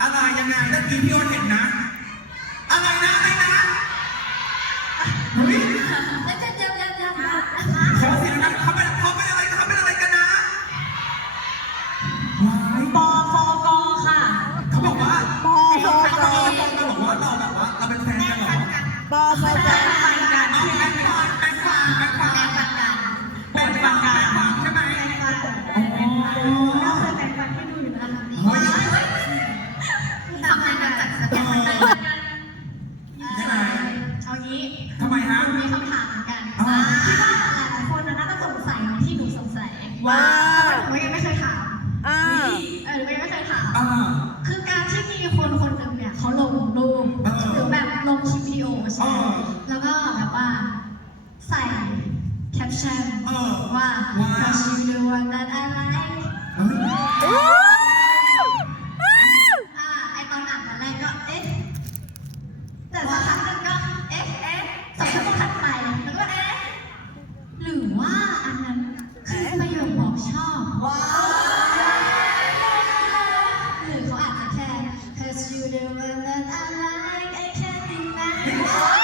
ยังไงลูกอะไรยังไงเมื่อกี้พี่โอนเห็นนะ อะไรนะอะไรนะเฮ้ยแล้วจะจะจะจะขอเสียงดังเขาเป็นเขาเป็นอะไรเขาเป็นอะไรกันนะว้ายปอฟอกอค่ะเขาบอกว่าปอฟอกเขาบอกว่าเราแบบว่าเราเป็นแฟนกันเหรอปอฟอแปลงฟันกันเอาแป้งฟันแป้งฟันแป้งฟันแปลงฟันกันแป้งฟันแป้งฟันใช่ไหม เอางี้ทำไมฮะ มีคำถามเหมือนกันอ่า คิดว่าหลายๆคนน่าจะสงสัยเหมือนที่หนูสงสัยว่าหนูยังไม่เคยถามอ่า เออหนูยังไม่เคยถาม อ่า คือการที่มีคนคนหนึ่งเนี่ยเขาลงรูปเออหรือแบบลงคลิปวิดีโอใช่ไหมเออแล้วก็แบบว่าใส่แคปชั่นเออว่าว่า Cause you the one that I ว้าวหรือเขาอาจจะแค่ cause you the one that I like I can't deny